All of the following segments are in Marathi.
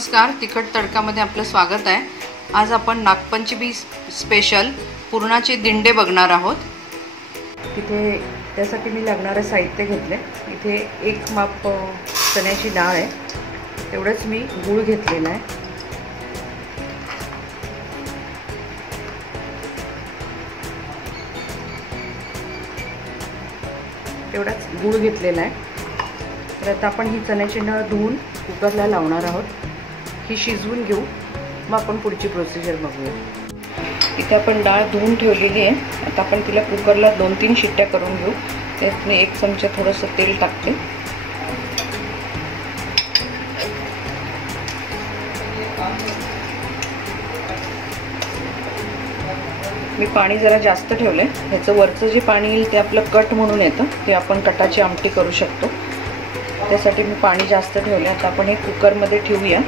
नमस्कार, तिखट तडकामध्ये आपलं स्वागत आहे। आज आपण नागपंचमी स्पेशल पुरणाचे दिंडे बघणार आहोत। इथे त्यासाठी मी लागणारे साहित्य घेतले। इथे 1 माप चण्याची डाळ आहे, तेवढंच मी गूळ घेतलेला आहे। तेवढाच गूळ घेतलेला आहे। तर आता आपण ही चण्याची डाळ धुवून कुकरला लावणार आहोत। ही शिजवून घेऊ, मग आपण पुढची प्रोसिजर बघूया। इथे आपण डाळ धुवून ठेवलेली आहे। आता आपण तिला कुकरला 2-3 शिट्ट्या करून घेऊ। त्यात मी 1 चमचा थोडंसं तेल टाकते। मी पाणी जरा जास्त ठेवले। ह्याचं वरचं जे पाणी येईल ते आपलं कट म्हणून येतं, ते आपण कटाची आमटी करू शकतो। त्यासाठी मी पाणी जास्त ठेवले। आता आपण हे कुकरमध्ये ठेवूया।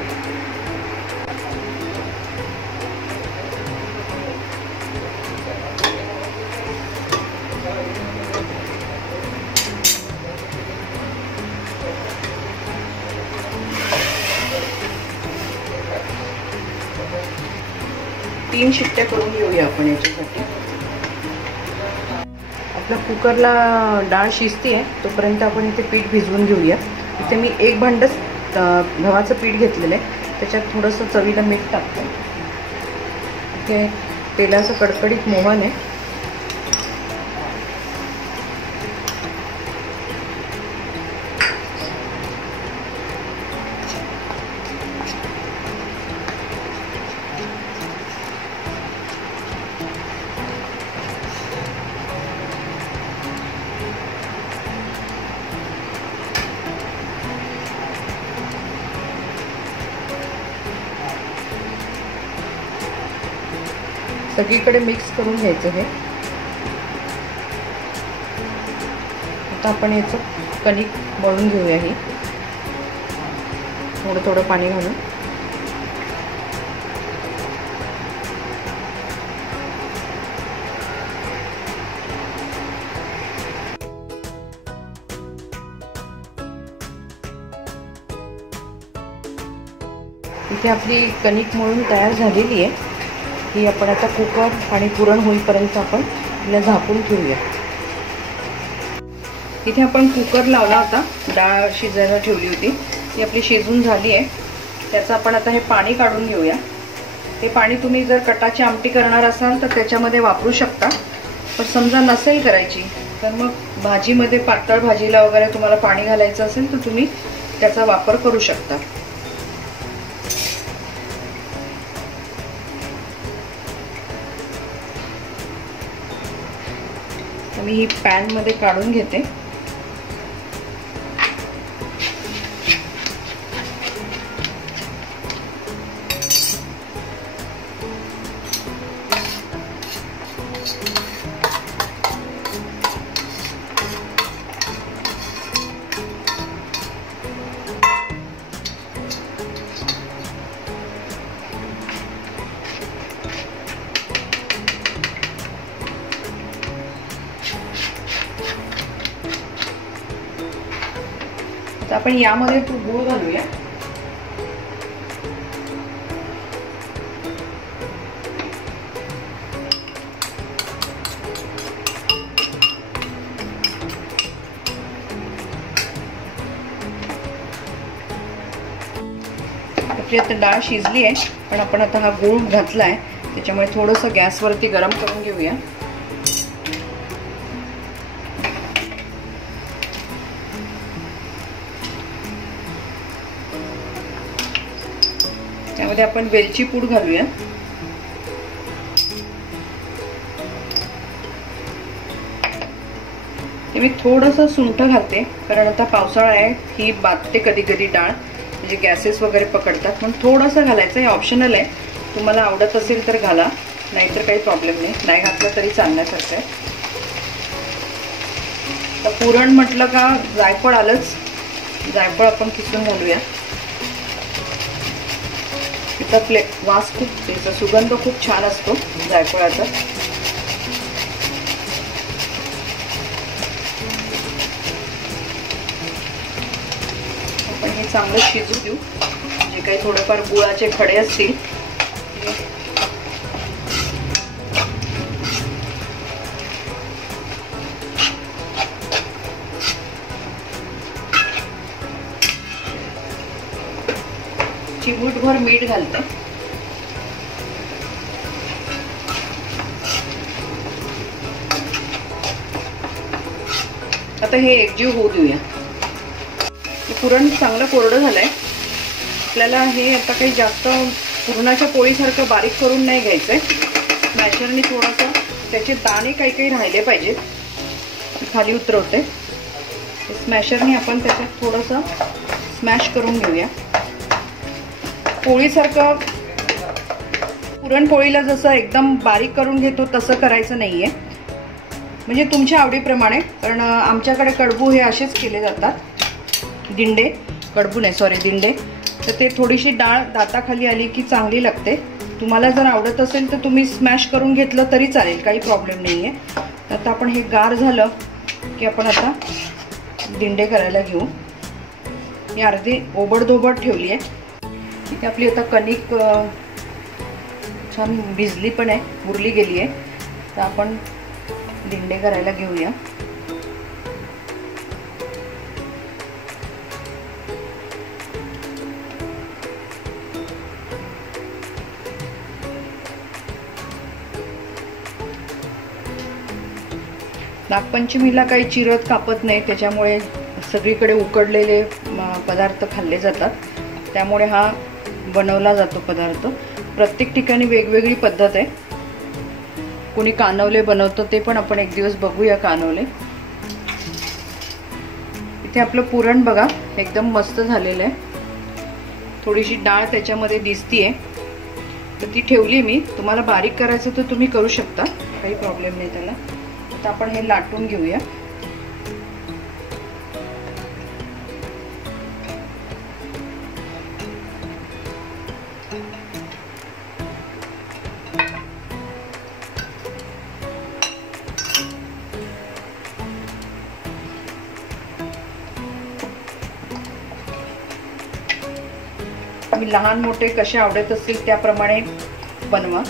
तीन शिट्ट्या करून घेऊया आपण याच्यासाठी। आपल्या कुकरला डाळ शिजते आहे, तोपर्यंत आपण इथे पीठ भिजवून घेऊया। इथे मी 1 भांड गव्हाचं पीठ घेतलेलं आहे, त्याच्यात थोडंसं चवीला मीठ टाकते। इथे तेलाचं कडकडीत मोहन आहे। सगळीकडे मिक्स करून घ्यायचं हे। आता आपण याचं कणिक मळून घेऊया। ही थोडं थोडं पाणी घालून इथे आपली कणिक मळून तयार झालेली आहे। ही आपण आता कुकर आणि पुरण होईपर्यंत आपण तिला झाकून ठेवूया। इथे आपण कुकर लावला होता, डाळ शिजायला ठेवली होती, ती आपली शिजून झाली आहे। त्याचं आपण आता हे पाणी काढून घेऊया। ते पाणी तुम्ही जर कटाची आमटी करणार असाल तर त्याच्यामध्ये वापरू शकता, पण समजा नसेल करायची तर मग भाजीमध्ये, पातळ भाजीला वगैरे तुम्हाला पाणी घालायचं असेल तर तुम्ही त्याचा वापर करू शकता। मी ही पॅन मध्ये काढून घेते। आपण यामध्ये गूळ घालूया। आपली आता डाळ शिजली आहे, पण आपण आता हा गूळ घातलाय, त्याच्यामुळे थोडंसं गॅसवरती गरम करून घेऊया। त्यामध्ये आपण वेलची पूड घालूया। ते मी थोडंसं सुंठ घालते, कारण आता पावसाळा आहे, ही बातते कधी कधी डाळ, म्हणजे गॅसेस वगैरे पकडतात, पण थोडंसं घालायचं। हे ऑप्शनल आहे, तुम्हाला आवडत असेल तर घाला, नाहीतर काही प्रॉब्लेम नाही, नाही घातलं तरी चालण्यासारखं आहे। तर पुरण म्हटलं का जायफळ आलंच, जायफळ आपण किसून घालूया। त्याचा वास खूप, त्याचा सुगंध खूप छान असतो जायफळाचा। आपण हे चांगलं शिजू देऊ, म्हणजे काही थोडेफार गुळाचे खडे असतील चिमूटभर मीठ घालते. आता हे एकजीव होऊ देऊया. पुरण चांगलं कोरडं झालंय. आपल्याला हे आता काही जास्त पुरणाच्या पोळीसारखं बारीक करून नाही घ्यायचंय. स्मॅशरने थोडंसं त्याचे दाणे काही राहिले पाहिजेत. खाली उतरवते. स्मॅशरने आपण त्याच्यात थोडंसं स्मॅश करून घेऊया. पोळीसारखं पुरणपोळीला जसं एकदम बारीक करून घेतो तसं करायचं नाहीये. म्हणजे तुमच्या आवडीप्रमाणे. कारण आमच्याकडे कडबू हे असेच केले जातात. दिंडे, कडबू नाही सॉरी दिंडे. तर ते थोडीशी डाळ दाताखाली आली की चांगली लागते. तुम्हाला जर आवडत असेल तर तुम्ही स्मॅश करून घेतलं तरी चालेल, काही प्रॉब्लेम नाहीये. आता आपण हे गार झालं की आपण आता दिंडे करायला घेऊ. मी अर्धी ओबडधोबड ठेवली आहे. इथे आपली आता कणिक छान भिजली पण आहे, मुरली गेली आहे. तर आपण दिंडे करायला घेऊया. नागपंचमीला काही चिरत कापत नाही, त्याच्यामुळे सगळीकडे उकडलेले पदार्थ खाल्ले जातात. त्यामुळे हा बनवला जातो पदार्थ. प्रत्येक ठिकाणी वेगवेगळी पद्धत आहे. कोणी कानवले बनवतं, ते पण आपण एक दिवस बघूया कानवले. इथे आपलं पुरण बघा एकदम मस्त झालेलं आहे. थोडीशी डाळ त्याच्यामध्ये दिसतीये, तर ती ठेवली मी. तुम्हाला बारीक करायचं तर तुम्ही करू शकता, काही प्रॉब्लेम नाही त्याला. आता आपण हे लाटून घेऊया. तुम्ही लहान मोठे कसे आवडत असतील त्याप्रमाणे बनवा.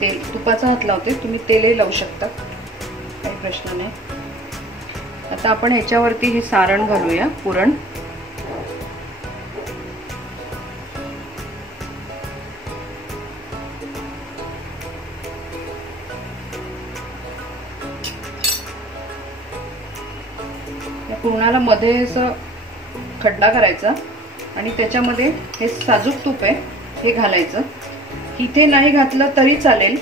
तेल तुपाचा हात लावते, तुम्ही तेलही लावू शकता, काही प्रश्न नाही. आता आपण ह्याच्यावरती हे सारण घालूया, पुरण. या पुरणाला मध्ये असं खड्डा करायचा आणि त्याच्यामध्ये हे साजूक तूप आहे हे घालायचं. इथे नाही घातलं तरी चालेल.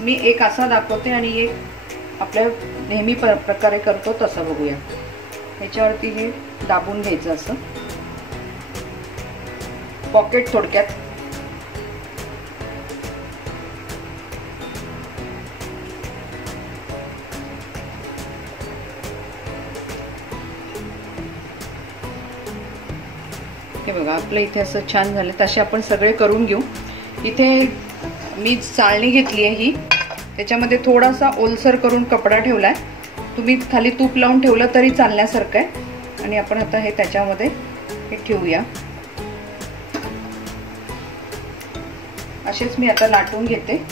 मी एक असा दाखवते आणि एक आपल्या नेहमी प्रकारे करतो तसं बघूया. ह्याच्यावरती हे दाबून घ्यायचं असं पॉकेट थोडक्यात. हे बघा आपलं इथे असं छान झालं. तसे आपण सगळे करून घेऊ. इथे मी चाळणी घेतली आहे ही, त्याच्यामध्ये थोडासा ओलसर करून कपडा ठेवलाय. तुम्ही खाली तूप लावून ठेवलं तरी चालण्यासारखं आहे. आणि आपण आता हे त्याच्यामध्ये हे ठेवूया. असेच मी आता लाटून घेते.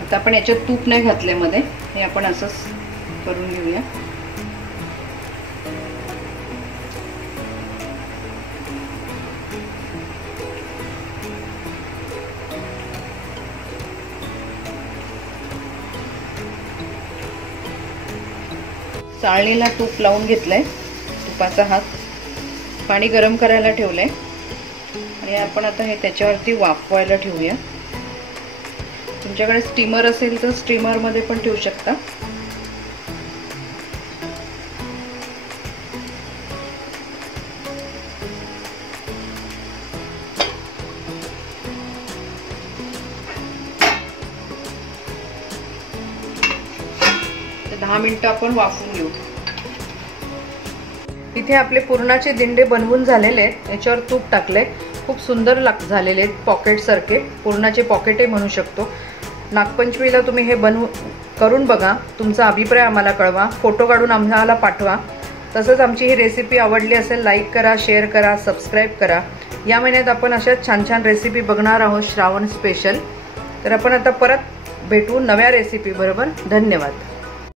आता आपण याच्यात तूप नाही घातले मध्ये, हे आपण असंच करून घेऊया. चाळणीला तूप लावून घेतलंय. तुपाचा हात. पाणी गरम करायला ठेवलंय आणि आपण आता हे त्याच्यावरती वाफवायला ठेवूया. तुमच्याकडे स्टीमर असेल तर स्टीमर मध्ये पण ठेवू शकता. तर 10 मिनिटं आपण वाफवून घेऊ. इथे आपले पुरणाचे दिंडे बनवून झालेले आहेत. याच्यावर तूप टाकले, खूप सुंदर झालेले आहेत. पॉकेट सारखे पुरणाचे पॉकेटही म्हणू शकतो. नागपंचमीला तुम्ही हे करून बघा. तुमचा अभिप्राय आम्हाला कळवा, फोटो काढून आम्हाला पाठवा. तसंच आमची ही रेसिपी आवडली असेल लाईक करा, शेअर करा, सबस्क्राईब करा. या महिन्यात आपण अशा छान छान रेसिपी बघणार आहोत, श्रावण स्पेशल. तर आपण आता परत भेटू नव्या रेसिपी बरोबर. धन्यवाद.